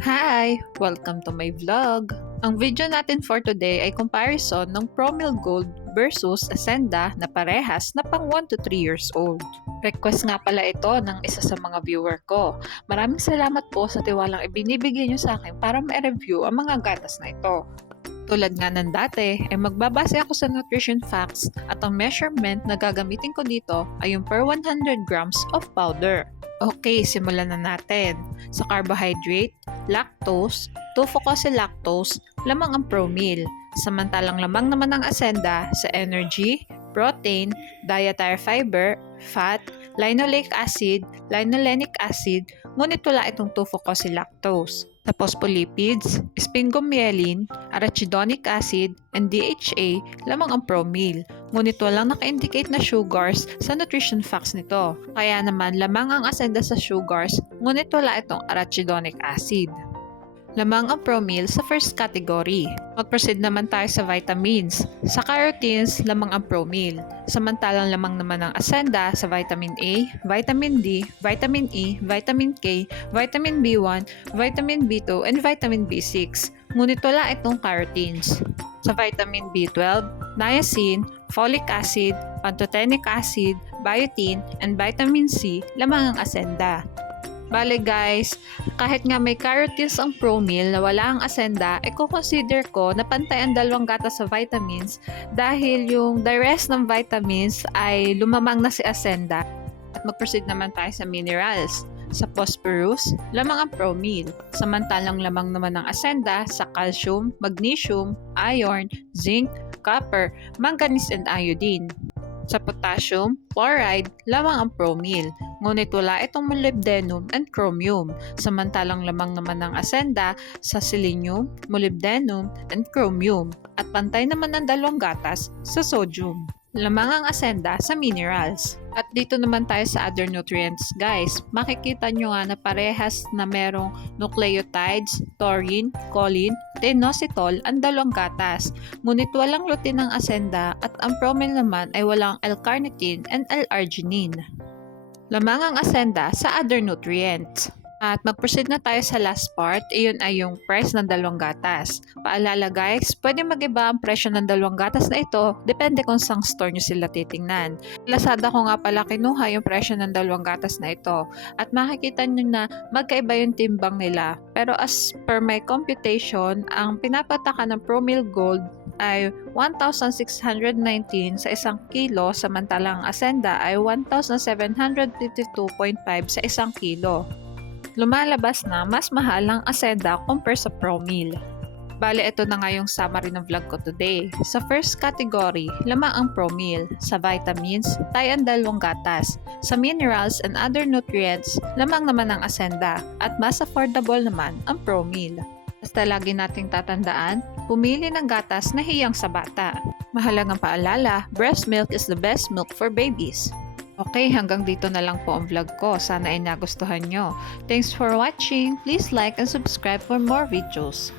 Hi! Welcome to my vlog! Ang video natin for today ay comparison ng Promil Gold versus Ascenda na parehas na pang 1 to 3 years old. Request nga pala ito ng isa sa mga viewer ko. Maraming salamat po sa tiwalang ibinibigay niyo sa akin para ma-review ang mga gatas na ito. Tulad nga ng dati, ay magbabase ako sa nutrition facts at ang measurement na gagamitin ko dito ay yung per 100 grams of powder. Okay, simulan na natin. Sa carbohydrate, lactose, 2-fucosylactose, lamang ang Promil. Samantalang lamang naman ang Ascenda sa energy, protein, dietary fiber, fat, linoleic acid, linolenic acid, ngunit wala itong 2-fucosylactose. Sa phospholipids, sphingomyelin, arachidonic acid, and DHA lamang ang Promil. Ngunit walang naka-indicate na sugars sa nutrition facts nito. Kaya naman lamang ang Ascenda sa sugars, ngunit wala itong arachidonic acid. Lamang ang Promil sa first category. Mag-proceed naman tayo sa vitamins. Sa carotenes, lamang ang Promil. Samantalang lamang naman ang Ascenda sa vitamin A, vitamin D, vitamin E, vitamin K, vitamin B1, vitamin B2, and vitamin B6. Ngunit wala itong carotenes. Sa vitamin B12, niacin, folic acid, pantothenic acid, biotin, and vitamin C, lamang ang Ascenda. Bale guys, kahit nga may carotenes ang Promil na wala ang Ascenda, i-consider ko na pantay ang dalawang gatas sa vitamins dahil yung the rest ng vitamins ay lumamang na si Ascenda. At mag-proceed naman tayo sa minerals. Sa phosphorus, lamang ang Promil. Samantalang lamang naman ng Ascenda sa calcium, magnesium, iron, zinc, copper, manganese, and iodine. Sa potassium, chloride, lamang ang Promil. Ngunit wala itong molybdenum and chromium. Samantalang lamang naman ng Ascenda sa selenium, molybdenum, and chromium. At pantay naman ng dalawang gatas sa sodium. Lamang ang Ascenda sa minerals. At dito naman tayo sa other nutrients guys. Makikita nyo nga na parehas na merong nucleotides, taurine, choline, inositol ang dalawang gatas. Ngunit walang lutein ng Ascenda at ang Promil naman ay walang L-carnitine and L-arginine. Lamang ang Ascenda sa other nutrients. At mag-proceed na tayo sa last part, iyon ay yung price ng dalawang gatas. Paalala guys, pwede mag-iba ang presyo ng dalawang gatas na ito, depende kung saan store nyo sila titingnan. Lazada ko nga pala kinuha yung presyo ng dalawang gatas na ito. At makikita nyo na magkaiba yung timbang nila. Pero as per my computation, ang pinapataka ng Promil Gold ay 1,619 sa isang kilo, samantalang Ascenda ay 1,752.5 sa isang kilo. Lumalabas na mas mahal ang Ascenda compare sa Promil. Bale, ito na nga yung summary ng vlog ko today. Sa first category, lamang ang Promil. Sa vitamins, tayo ang dalawang gatas. Sa minerals and other nutrients, lamang naman ang Ascenda. At mas affordable naman ang Promil. Basta lagi nating tatandaan, pumili ng gatas na hiyang sa bata. Mahalagang paalala, breast milk is the best milk for babies. Okay, hanggang dito na lang po ang vlog ko. Sana ay nagustuhan nyo. Thanks for watching. Please like and subscribe for more videos.